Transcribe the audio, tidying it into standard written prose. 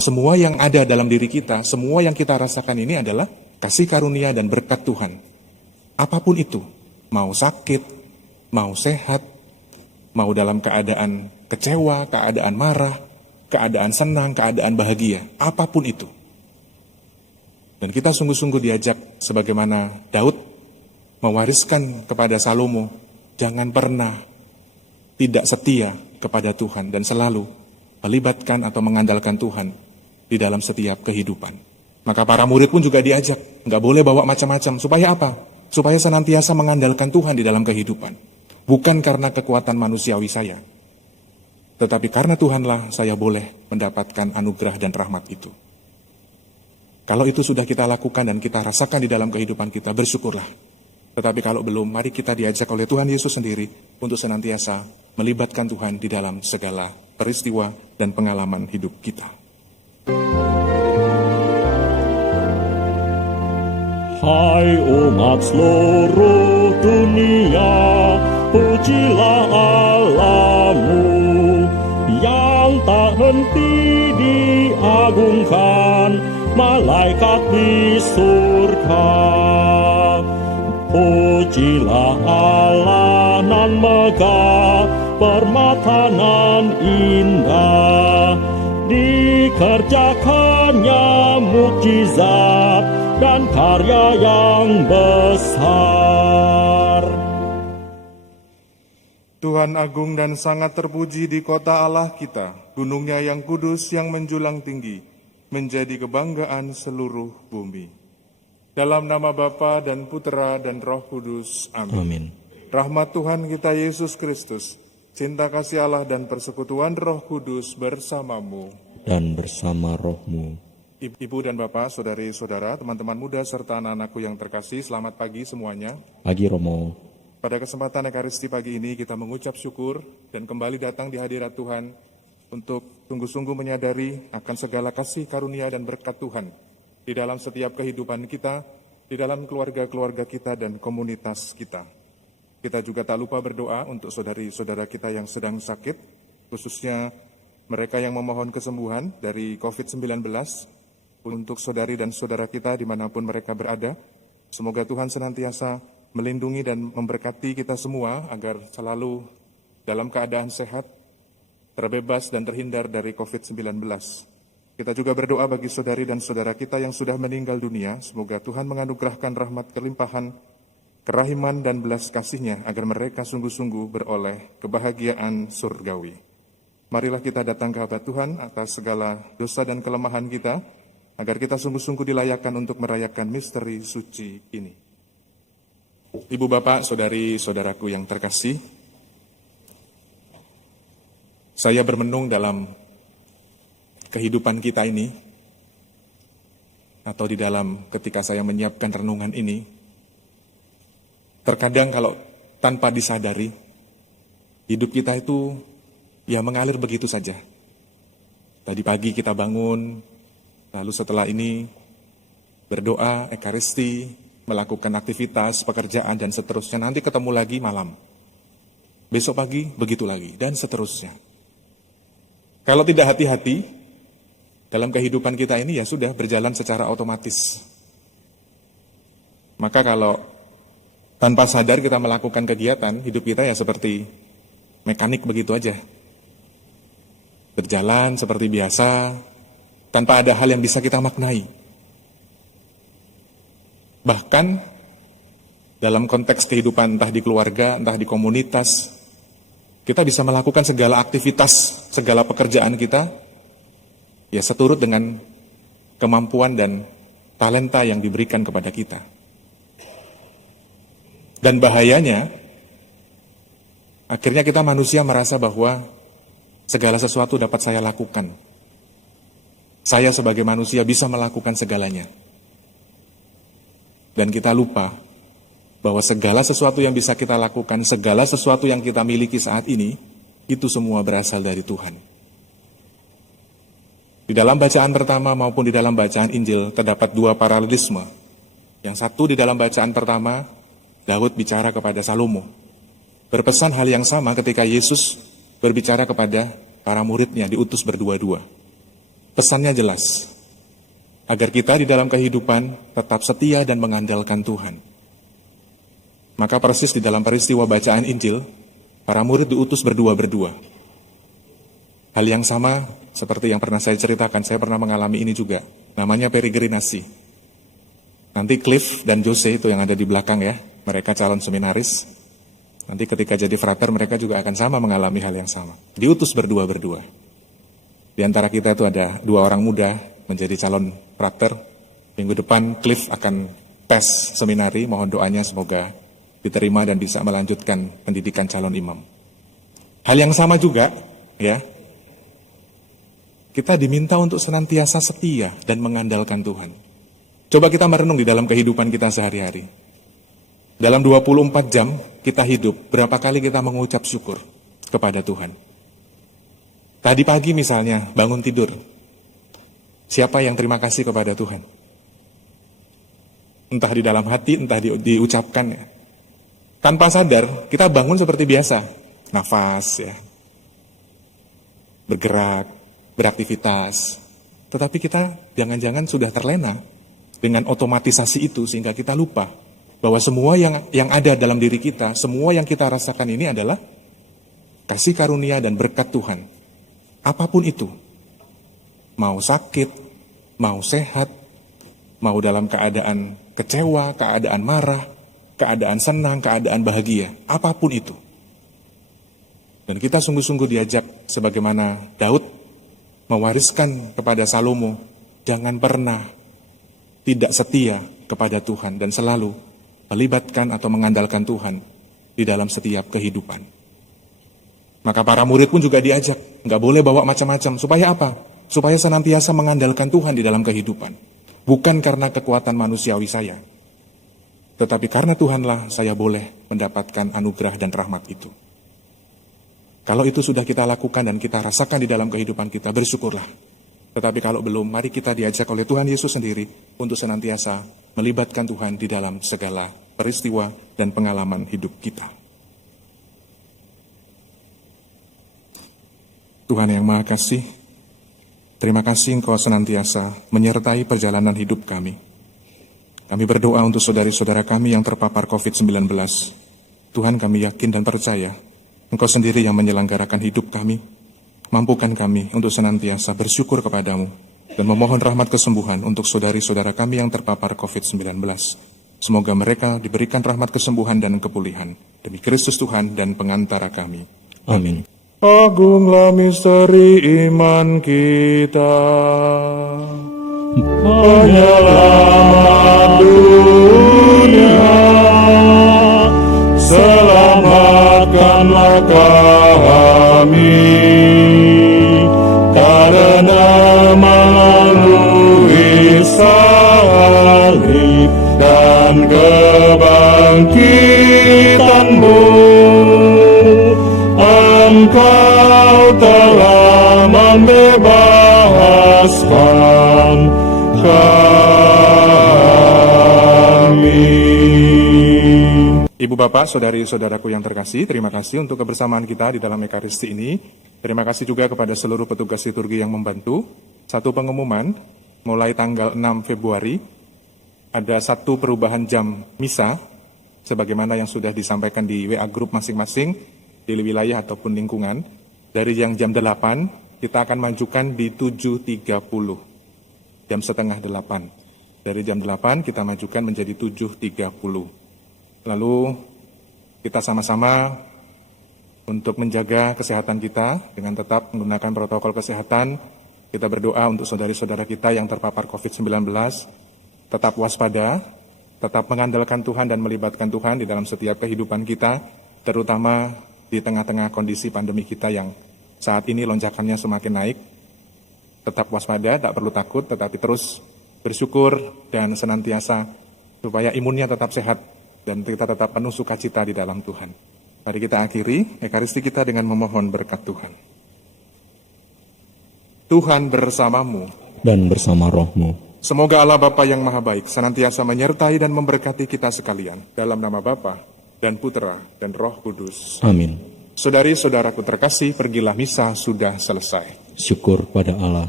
Semua yang ada dalam diri kita, semua yang kita rasakan ini adalah kasih karunia dan berkat Tuhan. Apapun itu, mau sakit, mau sehat, mau dalam keadaan kecewa, keadaan marah, keadaan senang, keadaan bahagia, apapun itu. Dan kita sungguh-sungguh diajak sebagaimana Daud mewariskan kepada Salomo, jangan pernah tidak setia kepada Tuhan dan selalu melibatkan atau mengandalkan Tuhan di dalam setiap kehidupan. Maka para murid pun juga diajak, nggak boleh bawa macam-macam. Supaya apa? Supaya senantiasa mengandalkan Tuhan di dalam kehidupan. Bukan karena kekuatan manusiawi saya, tetapi karena Tuhanlah saya boleh mendapatkan anugerah dan rahmat itu. Kalau itu sudah kita lakukan dan kita rasakan di dalam kehidupan kita, bersyukurlah. Tetapi kalau belum, mari kita diajak oleh Tuhan Yesus sendiri untuk senantiasa melibatkan Tuhan di dalam segala peristiwa dan pengalaman hidup kita. Hai umat seluruh dunia, pujilah Allahmu yang tak henti diagungkan malaikat di surga. Pujilah Allah nan megah, permata nan indah, dikerjakannya mukjizat dan karya yang besar. Tuhan agung dan sangat terpuji di kota Allah kita, gunungnya yang kudus yang menjulang tinggi, menjadi kebanggaan seluruh bumi. Dalam nama Bapa dan Putera dan Roh Kudus, amin. Amin. Rahmat Tuhan kita Yesus Kristus, cinta kasih Allah dan persekutuan Roh Kudus bersamamu. Dan bersama rohmu. Ibu dan Bapak, saudari-saudara, teman-teman muda, serta anak-anakku yang terkasih, selamat pagi semuanya. Pagi Romo. Pada kesempatan Ekaristi pagi ini kita mengucap syukur dan kembali datang di hadirat Tuhan untuk sungguh-sungguh menyadari akan segala kasih karunia dan berkat Tuhan di dalam setiap kehidupan kita, di dalam keluarga-keluarga kita dan komunitas kita. Kita juga tak lupa berdoa untuk saudari-saudara kita yang sedang sakit, khususnya mereka yang memohon kesembuhan dari COVID-19, untuk saudari dan saudara kita dimanapun mereka berada. Semoga Tuhan senantiasa melindungi dan memberkati kita semua agar selalu dalam keadaan sehat, terbebas dan terhindar dari COVID-19. Kita juga berdoa bagi saudari dan saudara kita yang sudah meninggal dunia. Semoga Tuhan menganugerahkan rahmat kelimpahan, kerahiman dan belas kasih-Nya agar mereka sungguh-sungguh beroleh kebahagiaan surgawi. Marilah kita datang ke hadirat Tuhan atas segala dosa dan kelemahan kita, agar kita sungguh-sungguh dilayakkan untuk merayakan misteri suci ini. Ibu, Bapak, saudari-saudaraku yang terkasih, saya bermenung dalam kehidupan kita ini, atau di dalam ketika saya menyiapkan renungan ini, terkadang kalau tanpa disadari, hidup kita itu ya mengalir begitu saja. Tadi pagi kita bangun, lalu setelah ini berdoa, ekaristi, melakukan aktivitas, pekerjaan, dan seterusnya. Nanti ketemu lagi malam. Besok pagi, begitu lagi, dan seterusnya. Kalau tidak hati-hati, dalam kehidupan kita ini ya sudah berjalan secara otomatis. Maka kalau tanpa sadar kita melakukan kegiatan, hidup kita ya seperti mekanik begitu aja. Berjalan seperti biasa, tanpa ada hal yang bisa kita maknai. Bahkan dalam konteks kehidupan entah di keluarga, entah di komunitas, kita bisa melakukan segala aktivitas, segala pekerjaan kita, ya seturut dengan kemampuan dan talenta yang diberikan kepada kita. Dan bahayanya, akhirnya kita manusia merasa bahwa segala sesuatu dapat saya lakukan. Saya sebagai manusia bisa melakukan segalanya. Dan kita lupa bahwa segala sesuatu yang bisa kita lakukan, segala sesuatu yang kita miliki saat ini, itu semua berasal dari Tuhan. Di dalam bacaan pertama maupun di dalam bacaan Injil terdapat dua paralelisme. Yang satu di dalam bacaan pertama, Daud bicara kepada Salomo. Berpesan hal yang sama ketika Yesus berbicara kepada para muridnya, diutus berdua-dua. Pesannya jelas, agar kita di dalam kehidupan tetap setia dan mengandalkan Tuhan. Maka persis di dalam peristiwa bacaan Injil, para murid diutus berdua-berdua. Hal yang sama seperti yang pernah saya ceritakan, saya pernah mengalami ini juga. Namanya peregrinasi. Nanti Cliff dan Jose itu yang ada di belakang ya, mereka calon seminaris. Nanti ketika jadi frater mereka juga akan sama mengalami hal yang sama. Diutus berdua-berdua. Di antara kita itu ada 2 orang muda menjadi calon frater. Minggu depan Cliff akan tes seminari, mohon doanya semoga diterima dan bisa melanjutkan pendidikan calon imam. Hal yang sama juga, ya, kita diminta untuk senantiasa setia dan mengandalkan Tuhan. Coba kita merenung di dalam kehidupan kita sehari-hari. Dalam 24 jam kita hidup, berapa kali kita mengucap syukur kepada Tuhan? Tadi pagi misalnya, bangun tidur. Siapa yang terima kasih kepada Tuhan? Entah di dalam hati, entah diucapkan ya. Tanpa sadar, kita bangun seperti biasa. Nafas ya. Bergerak, beraktivitas. Tetapi kita jangan-jangan sudah terlena dengan otomatisasi itu sehingga kita lupa bahwa semua yang ada dalam diri kita, semua yang kita rasakan ini adalah kasih karunia dan berkat Tuhan. Apapun itu, mau sakit, mau sehat, mau dalam keadaan kecewa, keadaan marah, keadaan senang, keadaan bahagia, apapun itu. Dan kita sungguh-sungguh diajak sebagaimana Daud mewariskan kepada Salomo, jangan pernah tidak setia kepada Tuhan dan selalu melibatkan atau mengandalkan Tuhan di dalam setiap kehidupan. Maka para murid pun juga diajak, nggak boleh bawa macam-macam. Supaya apa? Supaya senantiasa mengandalkan Tuhan di dalam kehidupan. Bukan karena kekuatan manusiawi saya. Tetapi karena Tuhanlah saya boleh mendapatkan anugerah dan rahmat itu. Kalau itu sudah kita lakukan dan kita rasakan di dalam kehidupan kita, bersyukurlah. Tetapi kalau belum, mari kita diajak oleh Tuhan Yesus sendiri untuk senantiasa melibatkan Tuhan di dalam segala peristiwa dan pengalaman hidup kita. Tuhan yang Maha Kasih, terima kasih Engkau senantiasa menyertai perjalanan hidup kami. Kami berdoa untuk saudari-saudara kami yang terpapar COVID-19. Tuhan, kami yakin dan percaya Engkau sendiri yang menyelenggarakan hidup kami. Mampukan kami untuk senantiasa bersyukur kepadamu dan memohon rahmat kesembuhan untuk saudari-saudara kami yang terpapar COVID-19. Semoga mereka diberikan rahmat kesembuhan dan kepulihan demi Kristus Tuhan dan pengantara kami. Amin. Agunglah misteri iman kita, penyelamat dunia, selamatkanlah kami, karena melalui salib dan kebangkitan-Mu, Engkau telah membebaskan kami. Ibu Bapak, saudari-saudaraku yang terkasih, terima kasih untuk kebersamaan kita di dalam Ekaristi ini. Terima kasih juga kepada seluruh petugas liturgi yang membantu. Satu pengumuman, mulai tanggal 6 Februari, ada satu perubahan jam misa, sebagaimana yang sudah disampaikan di WA Group masing-masing, di wilayah ataupun lingkungan. Dari yang jam 8, kita akan majukan di 7.30, jam setengah 8. Dari jam 8, kita majukan menjadi 7.30. Lalu kita sama-sama untuk menjaga kesehatan kita dengan tetap menggunakan protokol kesehatan. Kita berdoa untuk saudari-saudara kita yang terpapar COVID-19, tetap waspada, tetap mengandalkan Tuhan dan melibatkan Tuhan di dalam setiap kehidupan kita, terutama di tengah-tengah kondisi pandemi kita yang saat ini lonjakannya semakin naik. Tetap waspada, tak perlu takut, tetapi terus bersyukur dan senantiasa supaya imunnya tetap sehat dan kita tetap penuh sukacita di dalam Tuhan. Mari kita akhiri Ekaristi kita dengan memohon berkat Tuhan. Tuhan bersamamu Dan bersama rohmu. Semoga Allah Bapa yang Maha Baik senantiasa menyertai dan memberkati kita sekalian. Dalam nama Bapa dan Putera dan Roh Kudus. Amin. Saudari-saudaraku terkasih, pergilah misa sudah selesai. Syukur pada Allah.